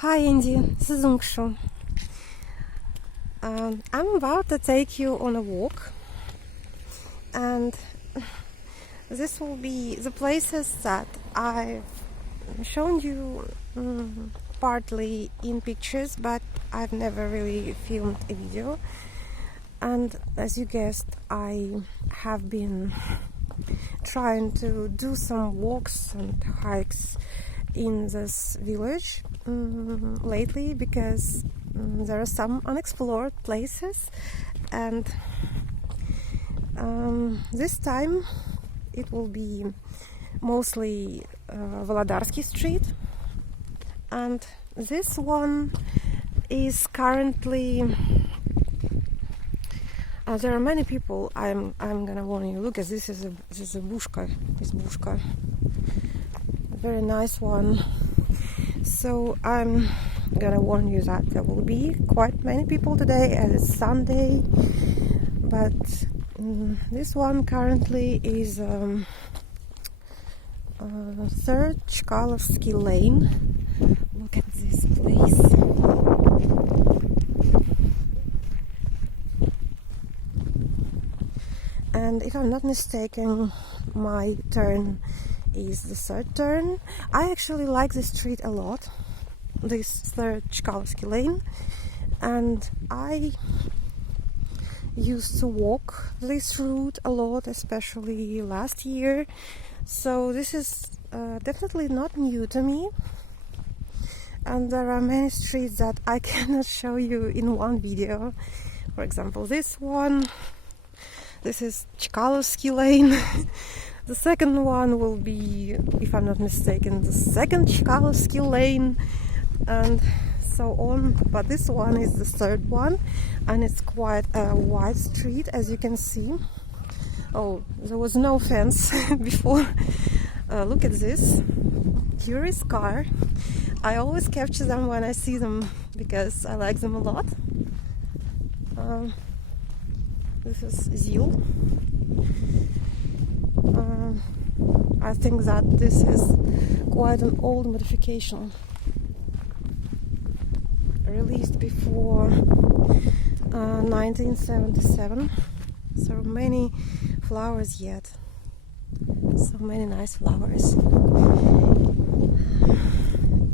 Hi Andy, this is Omsk. I'm about to take you on a walk, and this will be the places that I've shown you partly in pictures, but I've never really filmed a video. And as you guessed, I have been trying to do some walks and hikes in this village lately, because there are some unexplored places, and this time it will be mostly Volodarsky Street, and this one is currently there are many people. I'm gonna warn you. Look, at this is a bushka. This bushka, a very nice one. So I'm gonna warn you that there will be quite many people today, as it's Sunday. But this one currently is Third Chkalovsky Lane. Look at this place. And if I'm not mistaken, my turn is the third turn. I actually like this street a lot, this Third Chkalovsky Lane, and I used to walk this route a lot, especially last year. So this is definitely not new to me, and there are many streets that I cannot show you in one video. For example, this one. This is Chkalovsky Lane. The second one will be, if I'm not mistaken, the second Chkalovsky Lane, and so on. But this one is the third one, and it's quite a wide street, as you can see. Oh, there was no fence before. Look at this curious car. I always capture them when I see them because I like them a lot. This is Zil. I think that this is quite an old modification, released before 1977. So many flowers yet. So many nice flowers.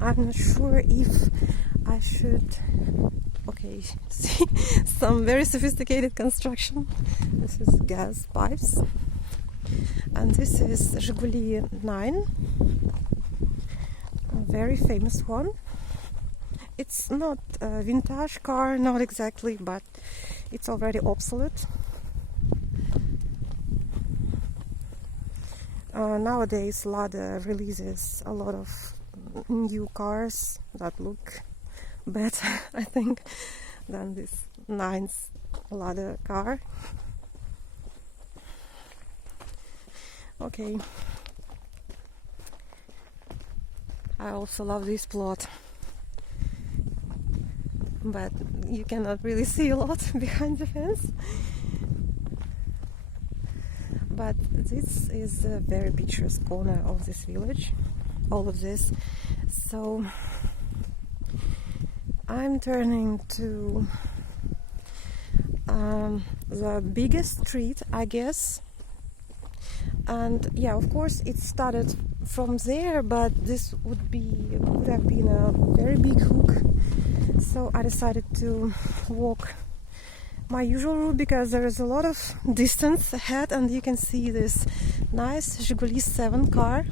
I'm not sure if I should... Okay, see, some very sophisticated construction. This is gas pipes. And this is Zhiguli 9, a very famous one. It's not a vintage car, not exactly, but it's already obsolete. Nowadays, Lada releases a lot of new cars that look better, I think, than this nice Lada car. Okay. I also love this plot, but you cannot really see a lot behind the fence. But this is a very picturesque corner of this village, all of this. So I'm turning to the biggest street, I guess. And yeah, of course it started from there, but this would have been a very big hook. So I decided to walk my usual route, because there is a lot of distance ahead, and you can see this nice Zhiguli 7 car.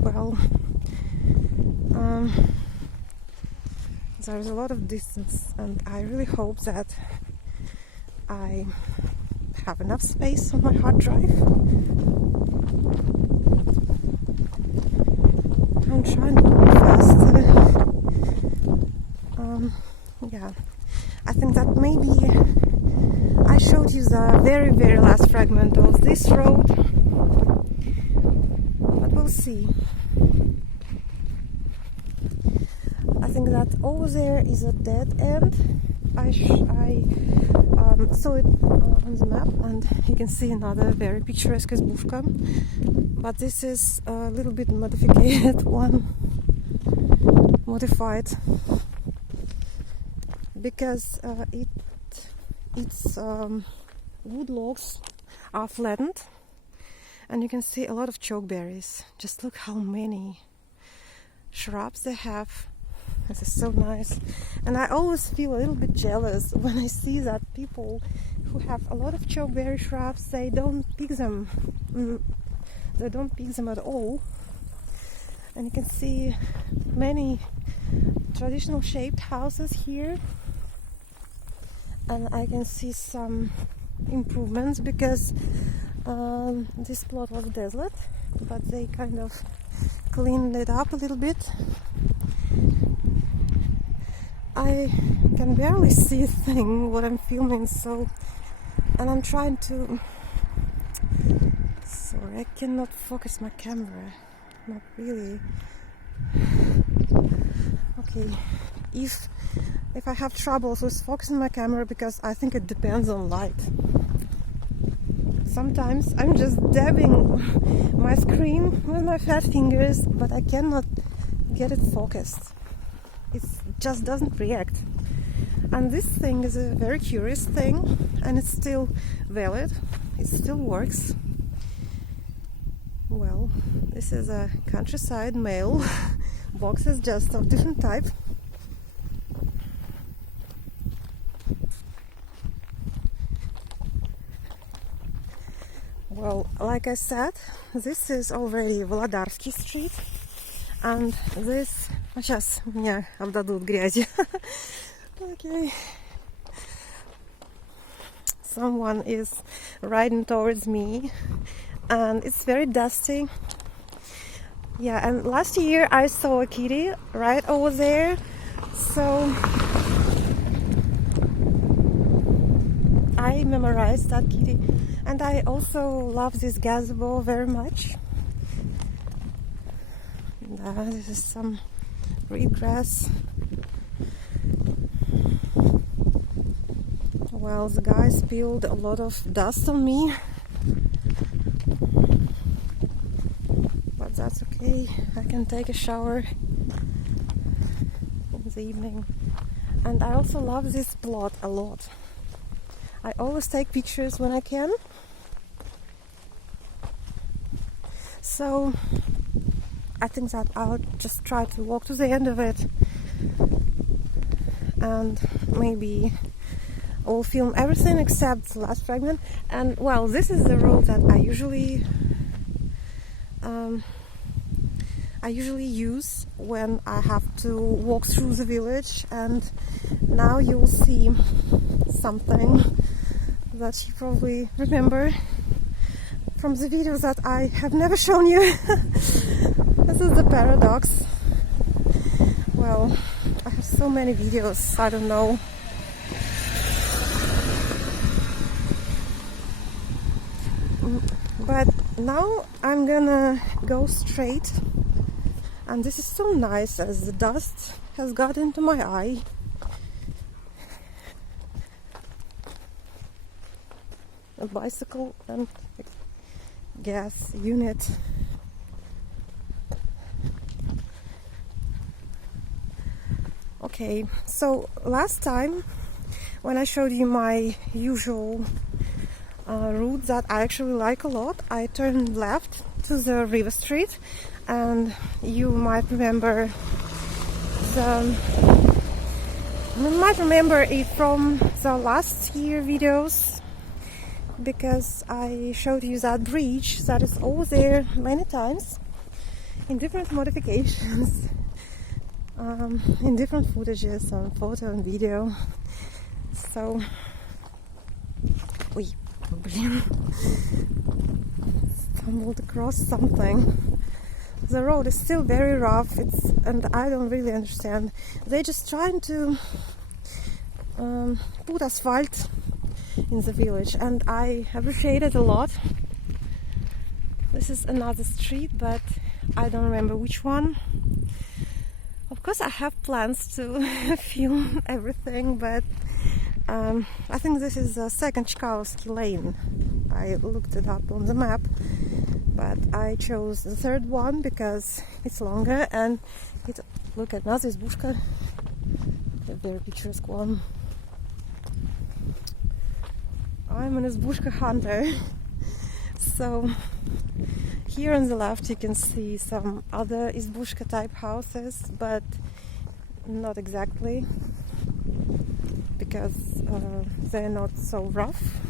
Well, there's a lot of distance, and I really hope that I have enough space on my hard drive. I'm trying to go fast. Yeah, I think that maybe I showed you the very, very last fragment of this road, but we'll see. I think that over there is a dead end. I saw it on the map, and you can see another very picturesque izbushka, but this is a little bit modified one, because its wood logs are flattened, and you can see a lot of chokeberries. Just look how many shrubs they have. This is so nice, and I always feel a little bit jealous when I see that people who have a lot of chokeberry shrubs, they don't pick them. They don't pick them at all. And you can see many traditional shaped houses here, and I can see some improvements because this plot was desolate, but they kind of cleaned it up a little bit. I can barely see a thing what I'm filming, and I'm trying to. Sorry, I cannot focus my camera. Not really. Okay, if I have troubles with focusing my camera, because I think it depends on light. Sometimes I'm just dabbing my screen with my fat fingers, but I cannot get it focused. It just doesn't react. And this thing is a very curious thing, and it's still valid. It still works. Well, this is a countryside mail boxes, just of different type. Well, like I said, this is already Володарский Street, and this... Сейчас меня обдадут грязью. Okay. Someone is riding towards me, and it's very dusty. Yeah, and last year I saw a kitty right over there, so I memorized that kitty. And I also love this gazebo very much. And, this is some reed grass. Well, the guy spilled a lot of dust on me, but that's okay. I can take a shower in the evening. And I also love this plot a lot. I always take pictures when I can. So I think that I'll just try to walk to the end of it, and maybe I'll film everything except the last fragment. And well, this is the road that I usually use when I have to walk through the village. And now you'll see something that you probably remember from the videos that I have never shown you. This is the paradox. Well, I have so many videos, I don't know. But now I'm gonna go straight, and this is so nice as the dust has got into my eye. A bicycle and a gas unit. Okay, so last time when I showed you my usual route that I actually like a lot, I turned left to the river street, and you might remember it from the last year videos, because I showed you that bridge that is over there many times in different modifications, in different footages on photo and video. So we stumbled across something. The road is still very rough, and I don't really understand. They're just trying to put asphalt in the village, and I appreciate it a lot. This is another street, but I don't remember which one. Of course I have plans to film everything, but I think this is the second Chkalowski lane. I looked it up on the map, but I chose the third one because it's longer and look at now this bushka, a very picturesque one. I'm an izbushka hunter. So here on the left you can see some other izbushka type houses, but not exactly, because they're not so rough.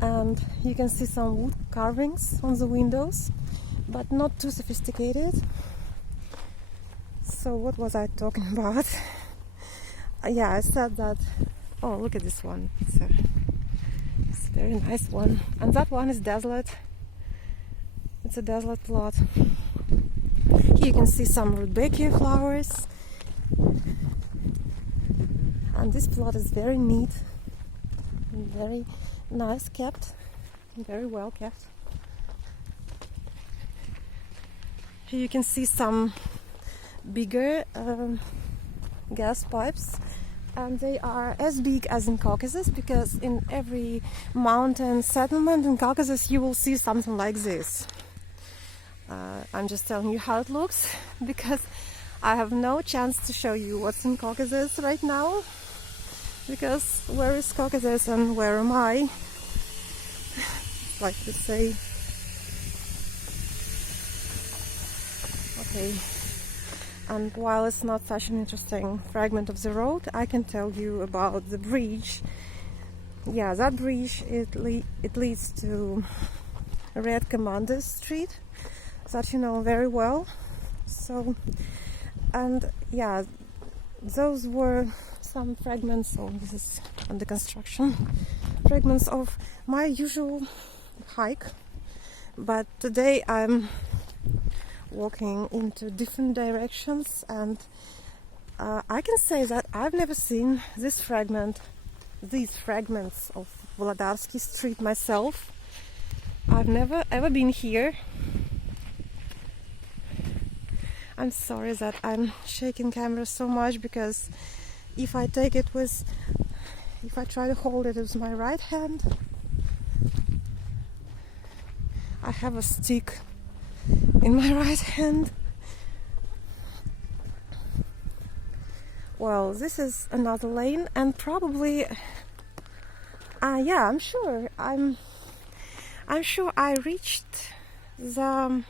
And you can see some wood carvings on the windows, but not too sophisticated. So what was I talking about? Yeah, I said that. Oh, look at this one. It's a very nice one. And that one is desolate. It's a desolate plot. Here you can see some rudbeckia flowers. And this plot is very neat, very nice kept, very well kept. Here you can see some bigger gas pipes, and they are as big as in Caucasus, because in every mountain settlement in Caucasus you will see something like this. I'm just telling you how it looks because I have no chance to show you what's in Caucasus right now, because where is Caucasus and where am I? Like to say. Okay. And while it's not such an interesting fragment of the road, I can tell you about the bridge. Yeah, that bridge, it leads to Red Commander's Street, that you know very well. So, and yeah, those were some fragments, this is under construction, fragments of my usual hike, but today I'm walking into different directions, and I can say that I've never seen these fragments of Volодарsky Street myself. I've never ever been here. I'm sorry that I'm shaking camera so much, because if I try to hold it with my right hand, I have a stick in my right hand. Well, this is another lane, and probably yeah, I'm sure I reached the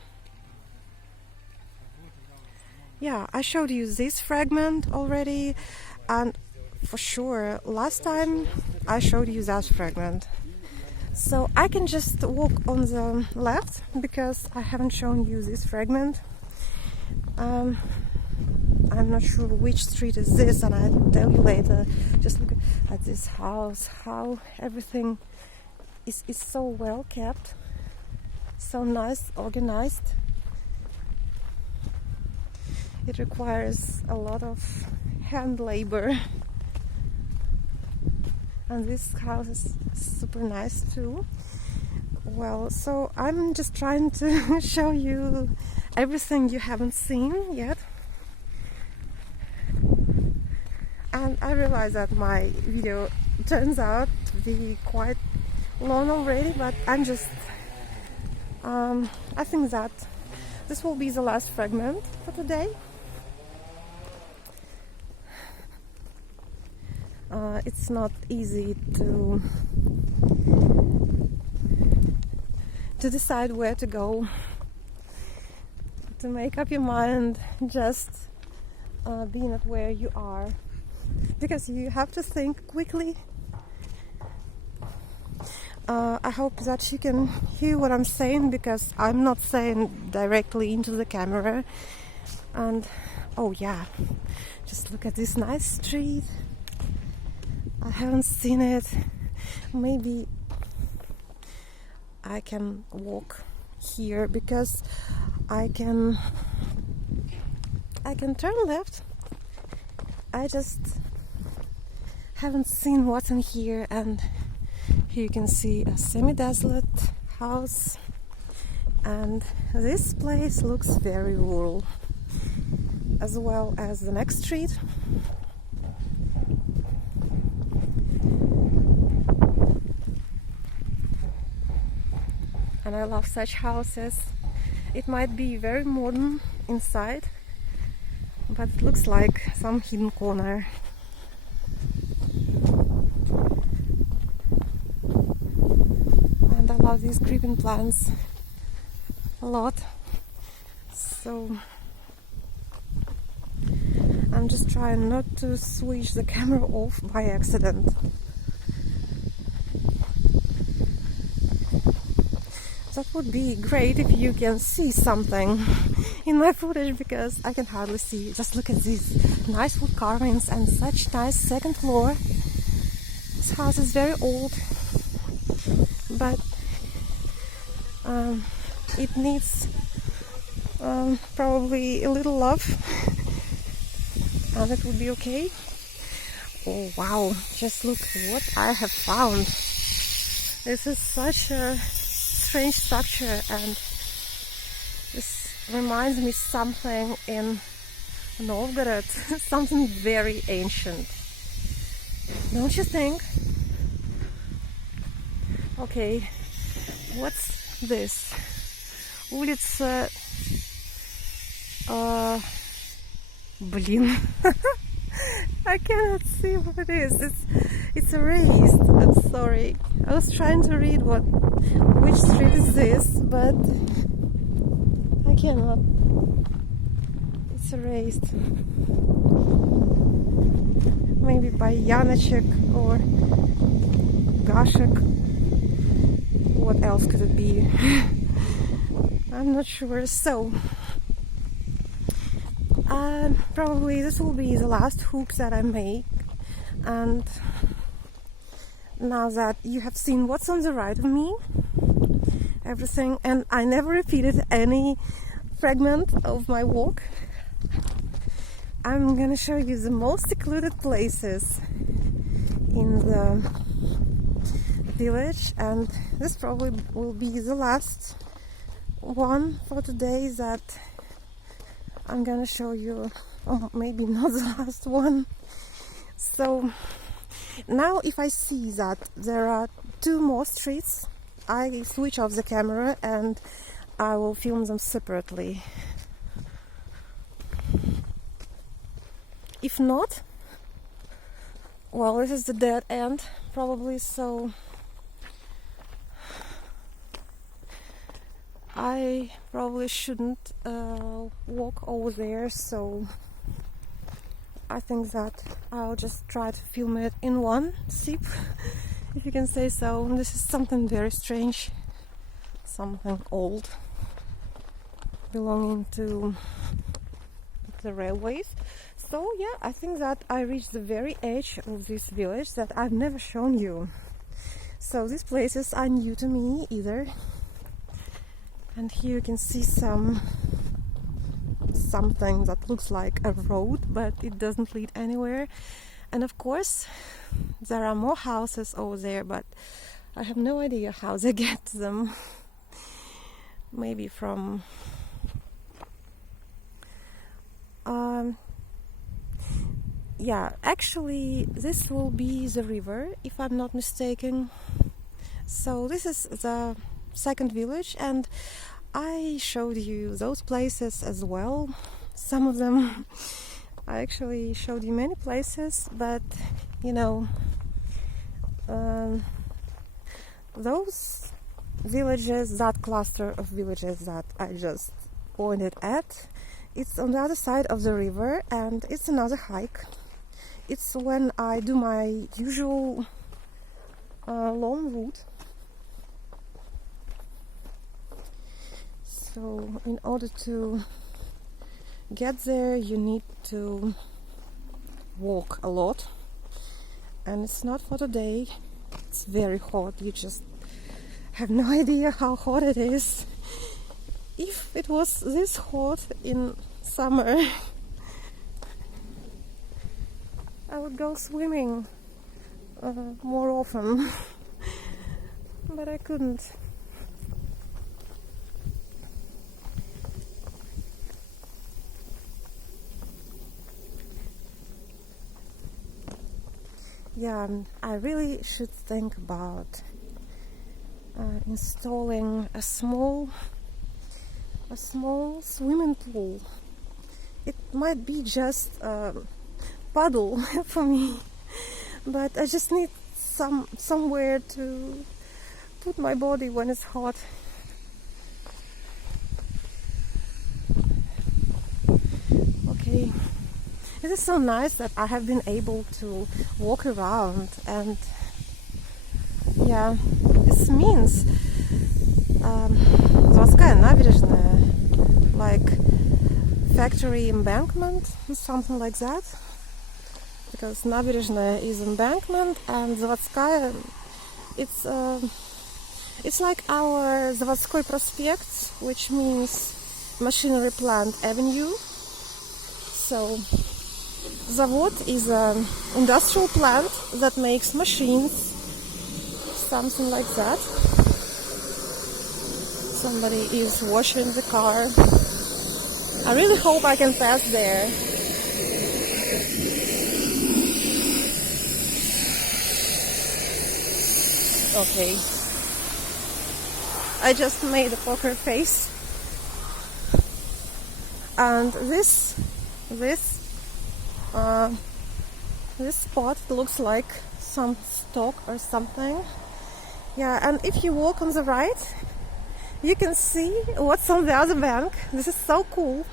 yeah, I showed you this fragment already, and for sure last time I showed you that fragment. So I can just walk on the left because I haven't shown you this fragment. I'm not sure which street is this, and I'll tell you later. Just look at this house, how everything is so well kept, so nice, organized. It requires a lot of hand labor. And this house is super nice too. Well, so I'm just trying to show you everything you haven't seen yet. And I realize that my video turns out to be quite long already, but I'm just I think that this will be the last fragment for today. It's not easy to decide where to go, to make up your mind just being at where you are, because you have to think quickly. I hope that you can hear what I'm saying, because I'm not saying directly into the camera. And oh yeah, just look at this nice street. I haven't seen it. Maybe I can walk here because I can turn left. I just haven't seen what's in here, and here you can see a semi-desolate house, and this place looks very rural, as well as the next street. And and I love such houses. It might be very modern inside, but it looks like some hidden corner. And I love these creeping plants a lot. So I'm just trying not to switch the camera off by accident. That would be great if you can see something in my footage, because I can hardly see. Just look at these nice wood carvings and such nice second floor. This house is very old, but it needs probably a little love, and it would be okay. Oh wow, just look what I have found. This is such a strange structure, and this reminds me something in Novgorod, something very ancient. Don't you think? Okay, what's this? Улица... Блин. I cannot see what it is. It's erased. I'm sorry. I was trying to read which street is this, but I cannot. It's erased. Maybe by Janacek or Gashek. What else could it be? I'm not sure. So probably this will be the last hook that I make, and now that you have seen what's on the right of me, everything, and I never repeated any fragment of my walk, I'm gonna show you the most secluded places in the village, and this probably will be the last one for today that I'm gonna show you. Oh, maybe not the last one. So now if I see that there are two more streets, I switch off the camera and I will film them separately. If not, well, this is the dead end probably, so I probably shouldn't walk over there, so I think that I'll just try to film it in one sip, if you can say so. This is something very strange, something old, belonging to the railways. So yeah, I think that I reached the very edge of this village that I've never shown you. So these places are new to me either. And here you can see something that looks like a road, but it doesn't lead anywhere. And of course, there are more houses over there, but I have no idea how they get to them. Maybe from... yeah, actually, this will be the river, if I'm not mistaken. So this is the second village, and I showed you those places as well. Some of them I actually showed you many places, but you know, those villages, that cluster of villages that I just pointed at, it's on the other side of the river, and it's another hike. It's when I do my usual long route. So in order to get there, you need to walk a lot, and it's not for today. It's very hot. You just have no idea how hot it is. If it was this hot in summer, I would go swimming more often, but I couldn't. Yeah, I really should think about installing a small swimming pool. It might be just a puddle for me, but I just need somewhere to put my body when it's hot. Okay, it is so nice that I have been able to walk around, and yeah, this means Заводская набережная, like factory embankment, something like that, because набережная is embankment and Заводская, it's like our Заводской проспект, which means machinery plant avenue. So Завод is an industrial plant that makes machines, something like that. Somebody is washing the car. I really hope I can pass there. Okay. I just made a poker face. And this spot looks like some stock or something. Yeah, and if you walk on the right, you can see what's on the other bank. This is so cool,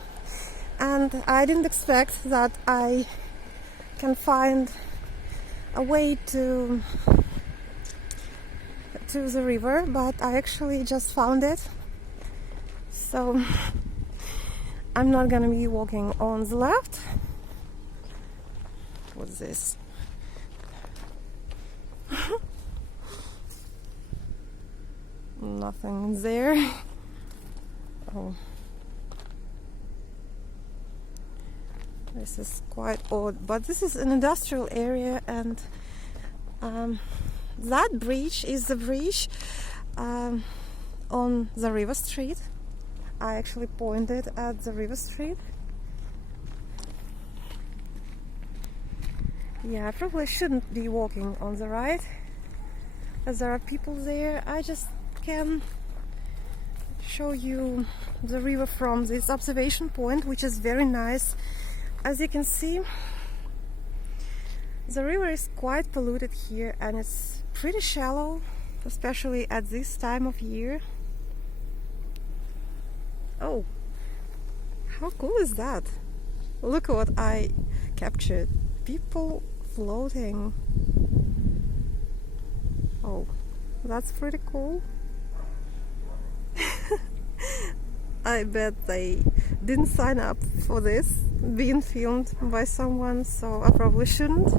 and I didn't expect that I can find a way to the river, but I actually just found it. So I'm not gonna be walking on the left. What's this? Nothing there. Oh, this is quite odd, but this is an industrial area, and that bridge is the bridge on the river street. I actually pointed at the river street. Yeah, I probably shouldn't be walking on the right, as there are people there. I just can show you the river from this observation point, which is very nice. As you can see, the river is quite polluted here, and it's pretty shallow, especially at this time of year. Oh, how cool is that? Look what I captured. People floating. Oh, that's pretty cool. I bet they didn't sign up for this being filmed by someone, so I probably shouldn't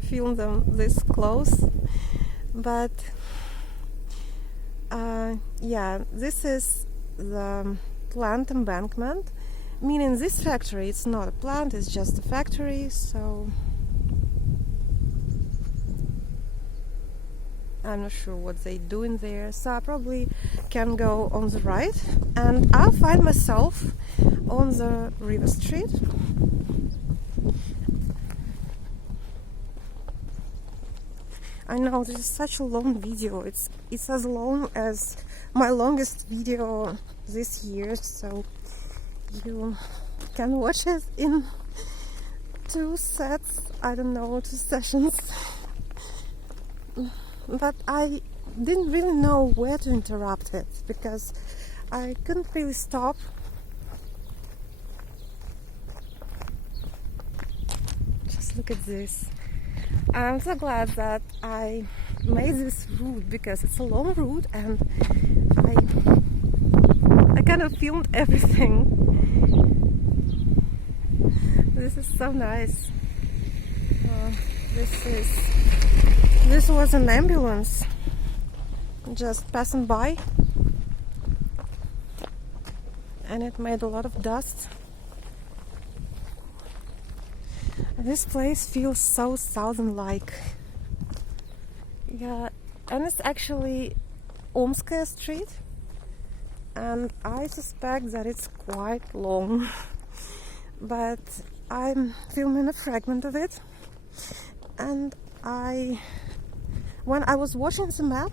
film them this close. But yeah, this is the plant embankment, meaning this factory, it's not a plant, it's just a factory. So I'm not sure what they do in there, so I probably can go on the right, and I'll find myself on the river street. I know this is such a long video. It's as long as my longest video this year, so you can watch it in 2 sets, I don't know, 2 sessions. But I didn't really know where to interrupt it, because I couldn't really stop. Just look at this. I'm so glad that I made this route, because it's a long route, and I kind of filmed everything. This is so nice. This was an ambulance just passing by, and it made a lot of dust. This place feels so southern-like. Yeah, and it's actually Omsk Street, and I suspect that it's quite long, but I'm filming a fragment of it. And when I was watching the map,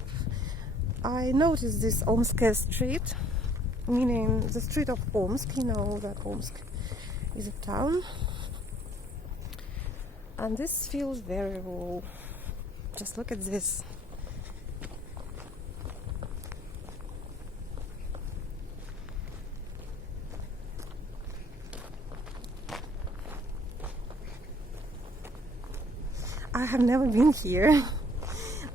I noticed this Omsk street, meaning the street of Omsk. You know that Omsk is a town, and this feels very rural. Just look at this. I have never been here.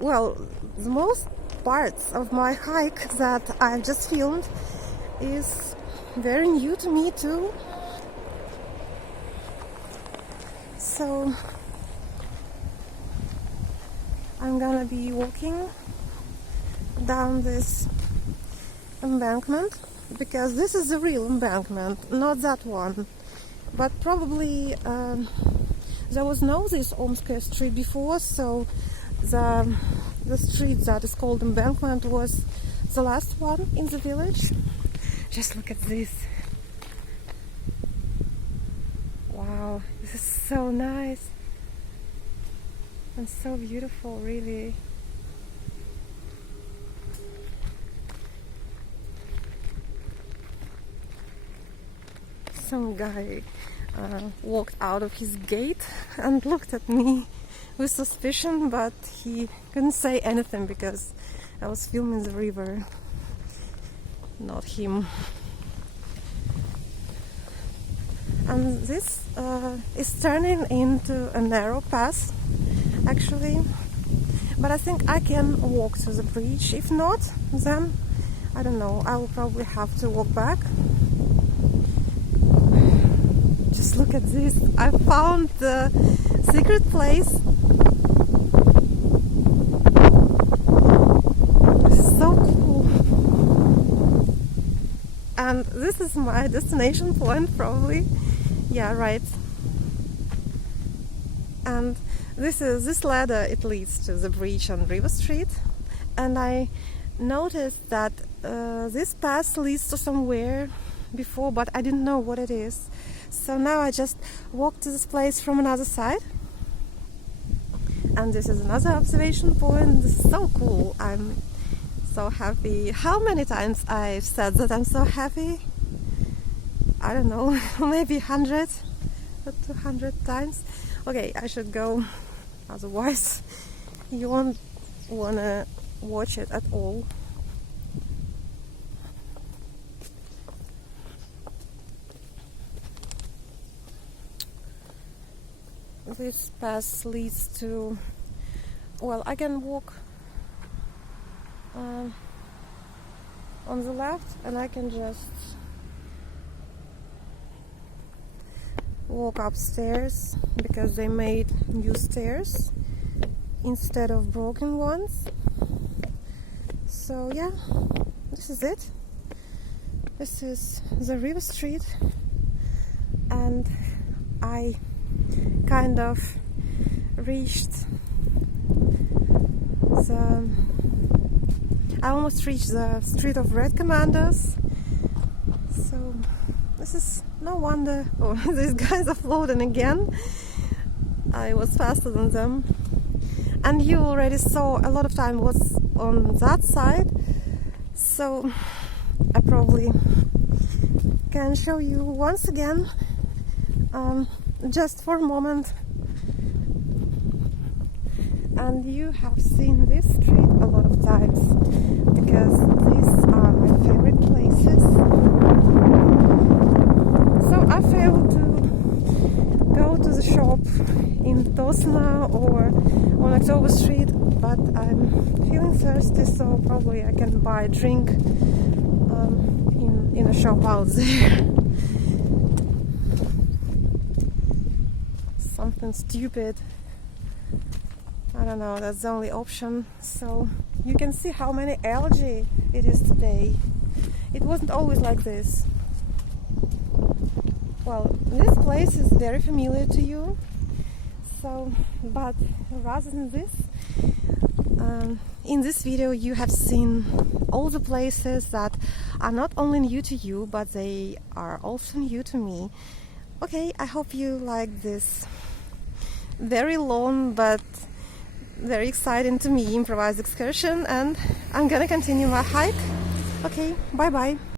Well, the most parts of my hike that I've just filmed is very new to me too. So I'm gonna be walking down this embankment, because this is the real embankment, not that one. But probably there was no this Omsk street before, so the street that is called embankment was the last one in the village. Just look at this. Wow, this is so nice and so beautiful, really. Some guy walked out of his gate and looked at me with suspicion, but he couldn't say anything because I was filming the river, not him. And this is turning into a narrow path, actually, but I think I can walk through the bridge. If not, then I don't know, I will probably have to walk back. Just look at this. I found the secret place. This is so cool. And this is my destination point, probably. Yeah, right. And this ladder, it leads to the bridge on River Street. And I noticed that this path leads to somewhere before, but I didn't know what it is. So now I just walk to this place from another side, and this is another observation point. This is so cool. I'm so happy. How many times I've said that I'm so happy? I don't know, maybe 100 or 200 times. Okay, I should go, otherwise you won't wanna watch it at all. This path leads to, well, I can walk on the left, and I can just walk upstairs, because they made new stairs instead of broken ones. So yeah, this is it. This is the River Street, and I kind of reached I almost reached the Street of Red Commanders. So this is no wonder. Oh, these guys are floating again. I was faster than them. And you already saw a lot of time was on that side, so I probably can show you once again, just for a moment. And you have seen this street a lot of times, because these are my favorite places. So I failed to go to the shop in Tosna or on October Street, but I'm feeling thirsty, so probably I can buy a drink in a shop out there. Something stupid. I don't know, that's the only option. So you can see how many algae it is today. It wasn't always like this. Well, this place is very familiar to you. So, but rather than this, in this video you have seen all the places that are not only new to you, but they are also new to me. Okay, I hope you like this very long but very exciting to me, improvised excursion, and I'm gonna continue my hike. Okay, bye bye.